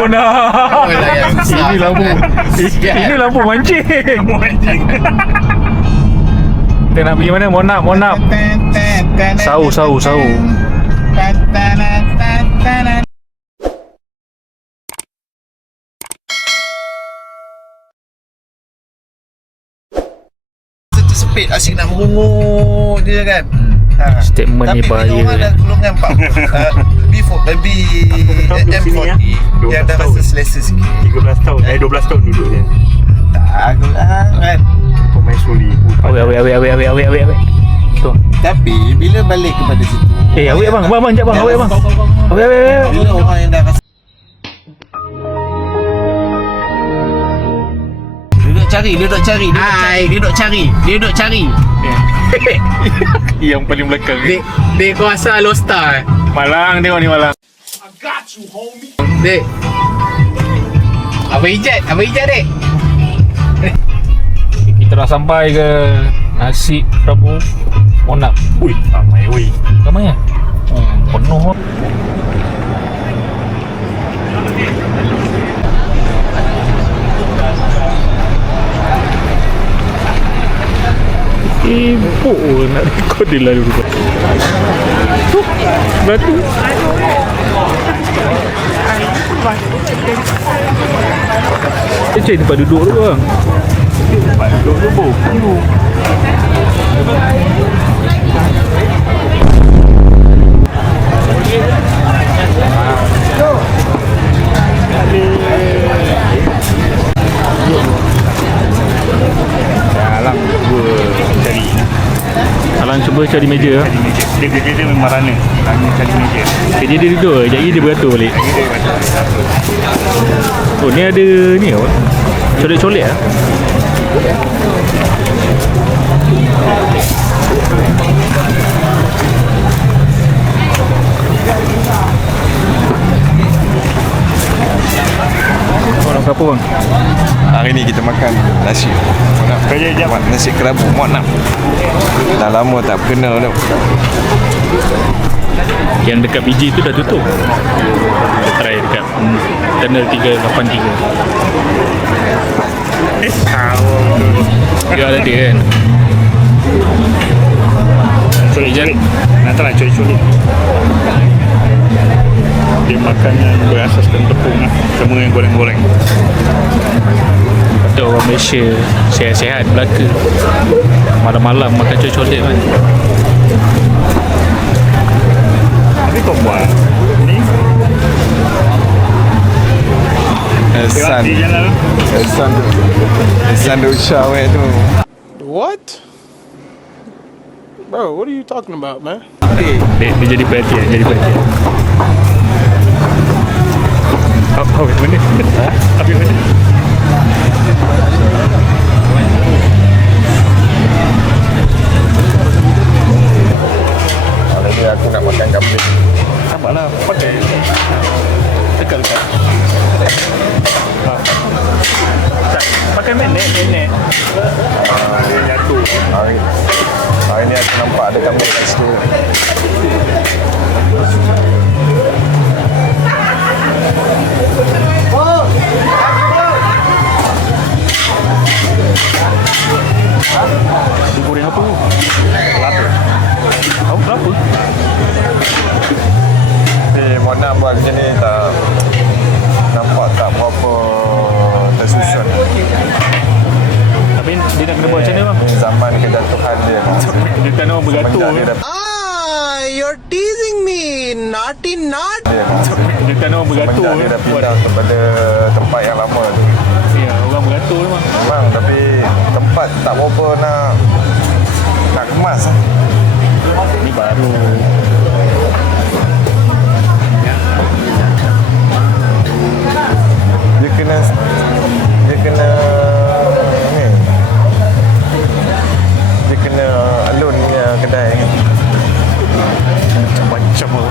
Oh nak. Ini lampu. Ini lampu mancing. Kita nak pergi mana? Monap. Sau. Sepit asyik nak merungut je kan. Statement ni bahaya. Tapi ada golongan M40 yang dah rasa selesa sikit. 13 tahun 12 tahun duduknya. Tak kan. Pemain suli. Awek. Tu. Tapi bila balik kepada situ, Awek bang, jap bang, awek bang. Awek. bila orang yang dah rasa Dia duduk cari. Yang paling belakang. Dek kau asal Lost Star Malang, tengok ni Malang. Dek Abang Ijat dek. Kita dah sampai ke nasi kerabu Monap. Ui, ramai oi. Ramai ya? Penuh. Ibu nak rekod dia lah dulu. Batu. Cik tempat duduk tu bang. Tempat duduk tu buku. Alang cuba cari meja. Dia memang rana. Cari meja. Dia duduk, sekejap lagi dia beratur balik. Oh ni ada ni apa? Colek-colek lah. Orang berapa bang? Hari ni kita makan nasi nasi kerabu Monap. Dah lama tak kenal tu. Yang dekat biji tu dah tutup. Kita try dekat tunnel 383. Dia ada dia kan. Colik-colik. Nanti nak colik-colik. Dia makanan berasaskan tepung lah. Semua yang goreng-goreng. Kata orang Malaysia sihat-sihat belaka. Malam-malam makan colik-colik kan. Tapi kau buat ni San Dusha tu. What? Bro, what are you talking about, man? Dia jadi perhatian. Habis mana? Habis mana? Hari ni aku nak makan kambing. Sabarlah, pakai. Dekat. Pakai nenek. Dia jatuh. Hari ni aku nampak ada kambing kat situ. Dia goreng apa tu? Kelapa. Tahu kelapa? Monap buat macam ni tak nampak tak berapa tersusun. Tapi dia nak kena buat macam mana bang? Zaman kejatuhan dia. Dia kan orang beratur. you're teasing me. Naughty. Dia kan orang beratur. Semenjak dia dah pindah kepada tempat yang lama tu. Ya, orang beratur memang. Memang, tapi tempat tak berapa nak kemas lah. Ni baru. Dia kena ni. Dia kena alun punya kedai kan. Macam apa?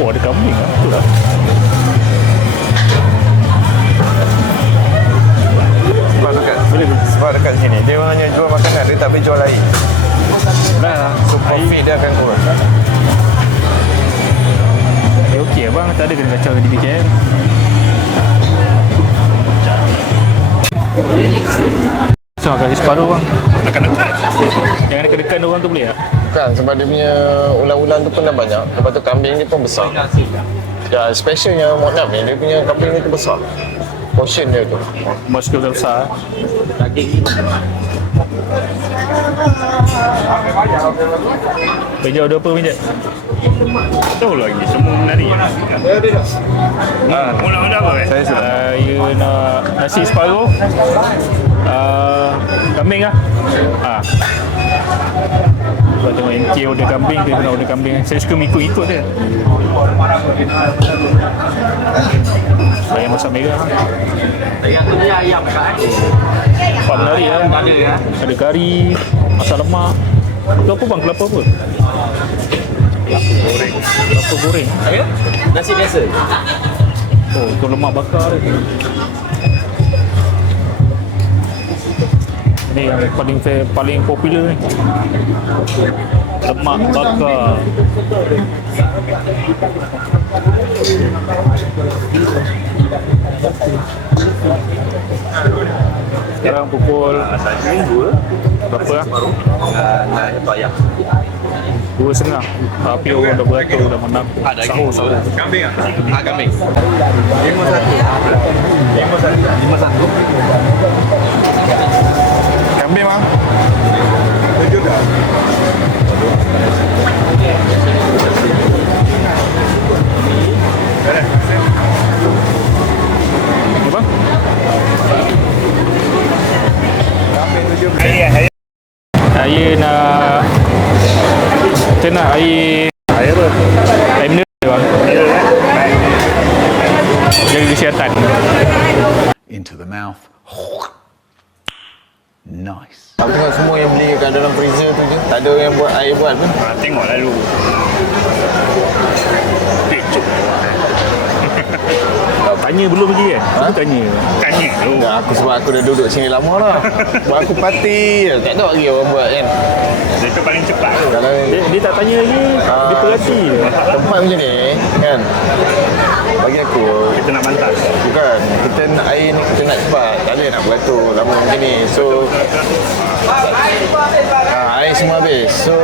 Oh, ada kambing lah. Betul lah. Sebab dekat sini dia hanya jual makanan, dia tak boleh jual air. Dah. So profit dia akan kurang. Okey Okey abang, tak ada kena kacau di BKM. So, kasi separuh bang. Dekat-dekat. Yang dekat-dekat orang tu boleh tak? Kan sebab dia punya ulang-ulang tu pun dah banyak. Lepas tu kambing dia pun besar. Ya, specialnya Moknam ni, dia punya kambing ni tu besar. Portion dia tu. Masker besar. Meja order apa meja? Tahu lagi, semua menari. Mula-mula apa Saya sudah. Saya nak nasi separuh. Kambing lah. Sebab tengok MK order kambing, dia kena order kambing. Saya suka ikut-ikut dia. Ayam masak merah. Empat menari lah. Ada kari, masak lemak. Tu apa bang? Kelapa apa? Kelapa goreng. Nasi biasa. Oh, tu lemak bakar dia. Ni yang paling popular ni. Lemak bakar. Sekarang pukul berapa lah? 2.30. Tapi orang dah beratur, dah menang. Sahur. Kambing ah? Kambing. 51. Kambing bang. 7 dah. Apa bang? Kambing 7. Saya nak air apa? Air mineral bang. Jaga kesihatan. Into the mouth. Nice. Aku tengok semua yang beli kat dalam freezer tu je. Tak ada yang buat air buat pun. Tengok lalu. Tanya belum lagi kan? Aku tanya. Tanya tu. Ya, sebab aku dah duduk sini lama lah. Buat aku parti je. Tak tahu lagi orang buat kan. Dia tu paling cepat tu. Kalau Dia tak tanya lagi. Dia perhati je. tempat macam ni kan. Bagi aku Kita nak bantas. bukan kita nak air ni kita nak cepat. Tak boleh nak beratur lama macam ni. So air semua habis. So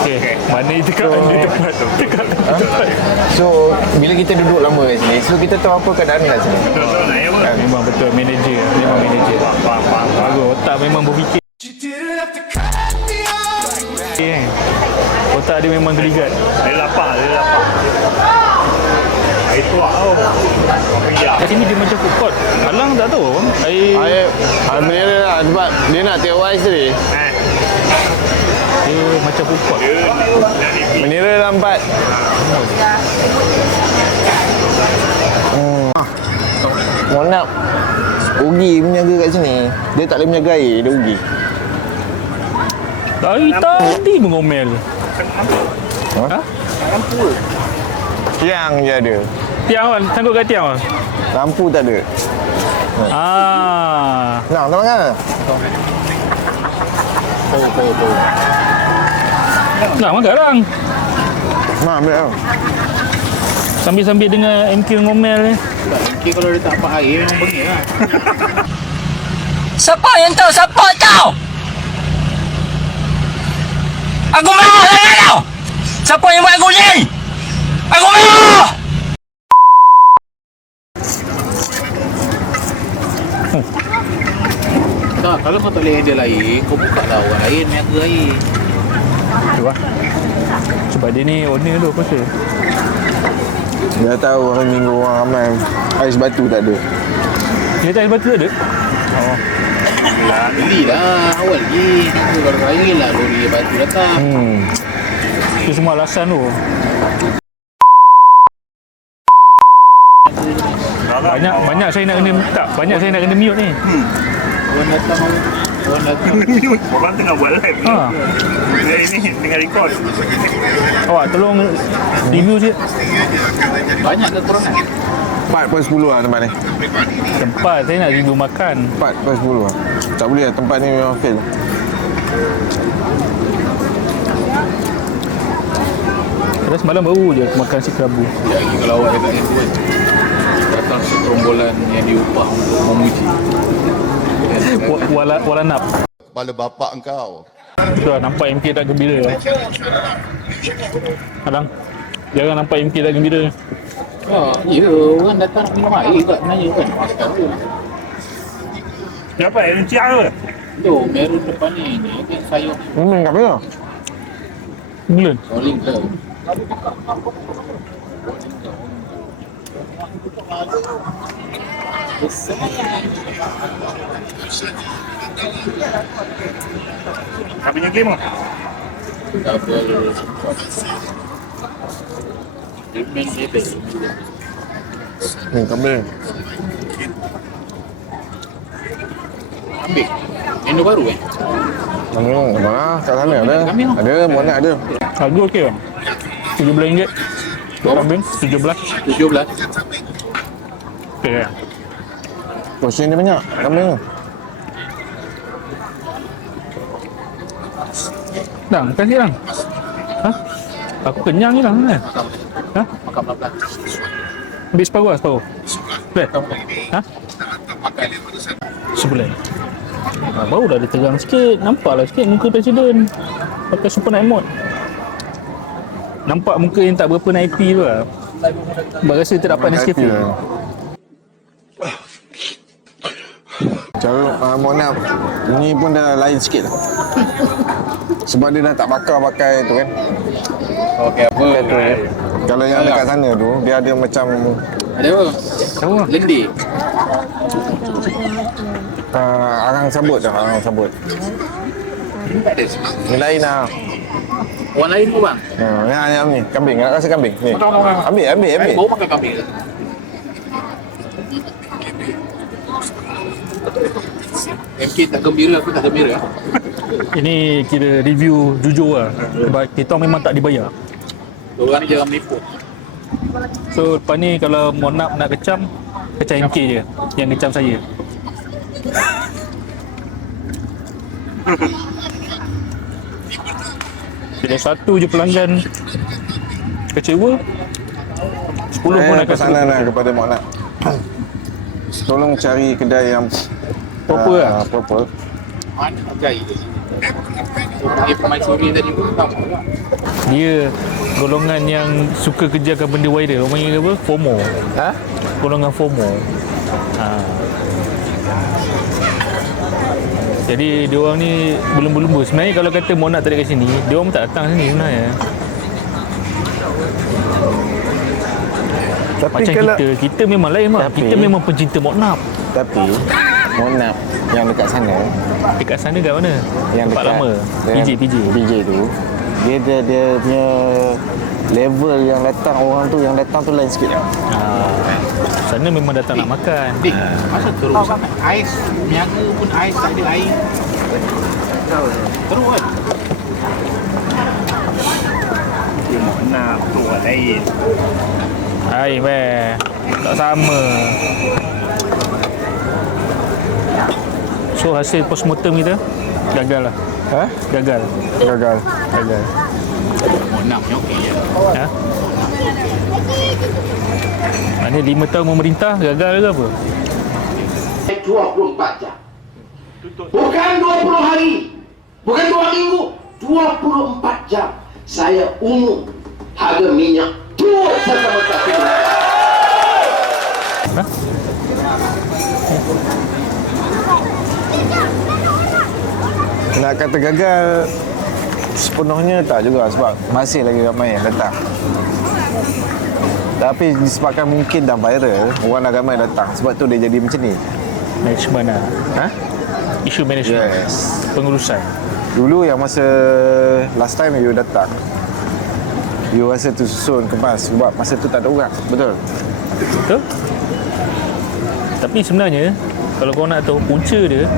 Okey. Mana dia tekanan dia tepat tu. Tekanan dia tepat. so bila kita duduk lama kat sini, so kita tahu apa keadaan kat sini. Betul-betul nak air apa? Memang betul manager. Memang manager. Faham. Bagus. Otak memang berfikir. Kan? Otak dia memang geligat. Dia lapar. Air tuak tau. Ya. Kat sini dia macam food court. Alang tak tahu. Air mineral lah sebab dia nak take wise tadi. Dia macam food court. Mineral lah 4. Mohon nak Ugi menjaga kat sini. Dia tak boleh menjaga air, dia ugi. Dari tadi mengomel. Ha? Tiang je ada. Tiang kan? Sangkut kat tiang kan? Lampu tak ada. Nak tak makan? Nak makan orang. Mak ambil tau. Sambil-sambil dengar MK ngomel ni. Okay, kalau dia tak dapat air memang bengik lah. Siapa yang tahu? Siapa tahu? Aku marah dengan kau! Siapa yang buat aku ni? Aku marah! Tak, kalau kau tak boleh handle air, kau buka lah orang lain yang ke air. Cuba. Sebab dia ni owner tu apa tu? Dah tahu hari minggu orang ramai. Ais batu tak ada. Dia tak batu ada? Belilah awal lagi. Kalau raya lah lori batu datang. Itu semua alasan tu. Banyak saya nak kena banyak saya nak kena mute ni. Orang datang. Orang tengah buat live ni. Ha. Ini tengah record. Awak tolong review sikit. Banyak kekurangan. 4/10 lah tempat ni. Tempat saya nak review makan. 4/10 lah. Tak boleh lah, tempat ni memang fail. Saya semalam baru je makan si kerabu. Lagi kalau awak yang tu kan, datang sekerombolan yang diupah untuk memuji. Walanap. Kepala bapak engkau. Betul lah, nampak MK tak gembira lah. Kadang jarang nampak MK tak gembira. Ya, orang datang nak minum air kat sebenarnya kan. Siapa yang ciara? Tu, meru depan ni kan sayur Kat mana? Bulan. soling tu. Apa punya game lah? Double Remain bebek. Kambing. Ambil menu baru Kambing mana? Kat sana ada. Kambing. Ada, mana ada. Harga okey kan? RM17. Kambing 17. 17. Okey kan? Porsi ni banyak. Kambing. Dang, kasih dang. Ha? Aku kenyang ni dang kan? Ha? Makan pelan-pelan. Ambil separuh. Boleh? Ha? Sebulan. Baru dah ada terang sikit. Nampaklah sikit muka Presiden pakai super night mode. Nampak muka yang tak berapa naipi tu lah. Berasa terdapat Nescafe. Cara Monap ni pun dah lain sikit lah. Sebab dia dah tak bakar pakai tu kan. Okey apa? Kalau yang dekat sana tu, dia ada macam Ada apa? Lendir. arang sabut tu, arang sabut. Tak ada. Ni lain lah. Orang lain pun bang. Yang ni, kambing. Nak rasa kambing? Ni. Ambil. Baru makan kambing. MK tak gembira, aku tak gembira. Ini kira review jujur lah. Sebab kita memang tak dibayar. Orang ni jangan menipu. So lepas ni kalau Monap nak kecam MK je yang kecam saya. Bila satu je pelanggan kecewa, 10 pun akan pesanan lah kepada Monap. Tolong cari kedai yang proper lah. proper. Mana nak jahit tu? Pergi permaisuri tadi pun tak mahu lah. Dia golongan yang suka kerjakan benda viral. Orang panggil apa? FOMO. Ha? Golongan FOMO. Jadi dia orang ni belum-belum. Sebenarnya kalau kata Monap tak ada kat sini, dia orang tak datang sini sebenarnya. Tapi Macam kalau kita memang lain lah. Kita memang pencinta Monap. tapi Monap yang dekat sana, Dekat sana kat mana? yang Tempat dekat lama. PJ. tu, dia punya level yang datang orang tu, yang datang tu lain sikit lah. Sana memang datang nak makan. Dik, masa teruk sangat. Ais, niaga pun ais, tak ada air. Teruk kan? Dia Monap tu orang lain. Hai weh, tak sama. So hasil postmortem kita gagal lah. Ha? Gagal. Monap ni okey je. Ha? Maknanya 5 tahun memerintah gagal ke apa? 24 jam. Bukan 20 hari. Bukan 2 minggu. 24 jam. Saya umum harga minyak turun serta-merta. Ha? Nak kata gagal sepenuhnya tak juga, sebab masih lagi ramai yang datang. Tapi disebabkan mungkin dah viral, orang dah ramai datang. Sebab tu dia jadi macam ni. Management lah. Ha? Isu management. Yes. Pengurusan. Dulu yang masa last time you datang, you rasa tu susun kemas sebab masa tu tak ada orang. Betul? Betul? Tapi sebenarnya kalau kau nak tahu punca dia,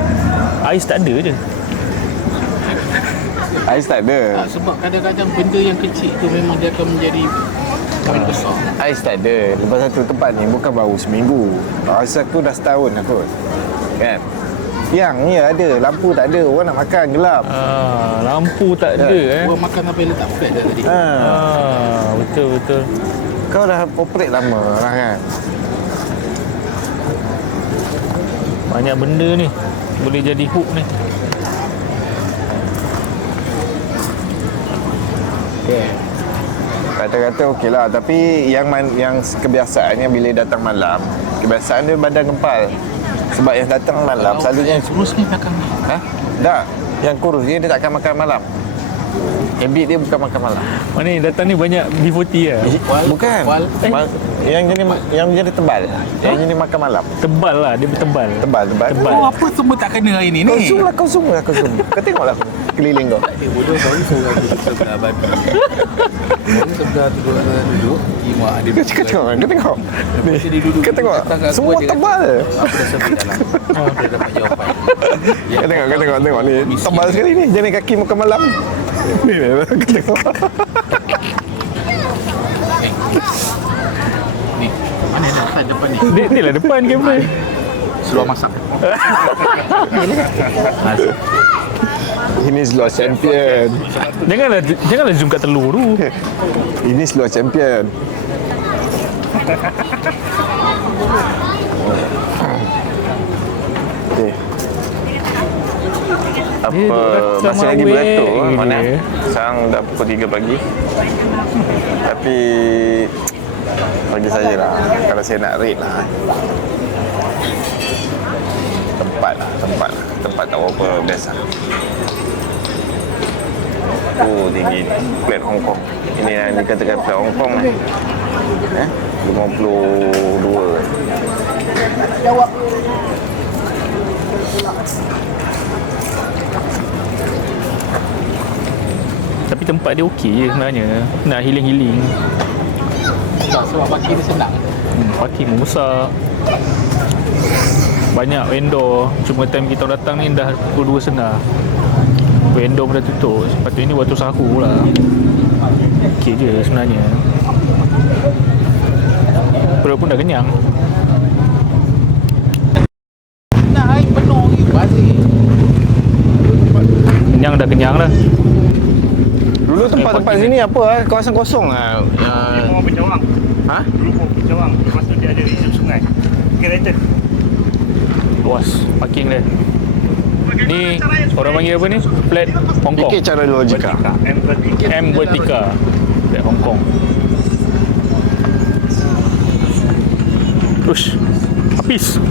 ais tak ada je. Ais tak ada. Sebab kadang-kadang benda yang kecil tu memang dia akan menjadi poin besar. Ais tak ada. Lepas satu tempat ni bukan baru seminggu. Rasa aku dah setahun aku. Kan? Yang ni ada, lampu tak ada. Orang nak makan gelap. Lampu tak ada Orang makan apa yang letak flat dah tadi. Betul. Kau dah operate lama lah kan. Banyak benda ni boleh jadi hook ni. Kata-kata okey lah. Tapi yang kebiasaannya bila datang malam, kebiasaan dia badan gempal. Sebab yang datang malam selalunya Kurus ni belakang ni. tak. Yang kurus dia takkan makan malam. Habit dia bukan makan malam. Mana ni datang ni banyak B40 lah. Bukan. Yang jadi tebal. Yang jadi makan malam. Tebal lah, dia bertebal. Tebal. Oh, apa semua tak kena hari ni Kau ni? zoom lah. Kau tengoklah keliling kau. Bodoh kau ni seorang duduk sebelah babi. Orang sebelah tu orang duduk. Imak ada. Kau tengok. Ni. Dia duduk. Kau tengok. Semua tebal. Apa dah sebut dalam. Dia dapat jawapan. Kau tengok ni. Tebal sekali ni. Jadi kaki makan malam. Ni kau tengok. Ni. Mana nak depan depan ni? Ni lah depan kamera. Seluar masak. Ini seluar champion. Janganlah zoom kat telur tu. Ini seluar champion. Okey. Apa masih lagi beratur mana? Sekarang dah pukul 3 pagi. Tapi bagi saya lah, kalau saya nak rate lah, tempat tak berapa biasa. Oh, tinggi flat Hong Kong. Ini yang dikatakan flat Hong Kong ni. 52. Tapi tempat dia okey je sebenarnya. Nak healing. Sebab parking dia senang. Parking pun besar. Banyak vendor. Cuma time kita datang ni dah pukul 2.30. Vendor pun dah tutup. Sepatutnya ni waktu sahur lah. Okey je sebenarnya. Perut pun dah kenyang. Nak air penuh ni balik. Kenyang dah kenyang dah. Dulu tempat-tempat sini apa kawasan kosong ah. Rumah bercawang. Ha? Rumah bercawang. Lepas tu dia ada resort sungai. Kereta. Luas parking dia. Ni orang panggil apa ni? Flat Hong Kong. Fikir cara logika. M Vertica. Flat Hong Kong. Ush. Habis.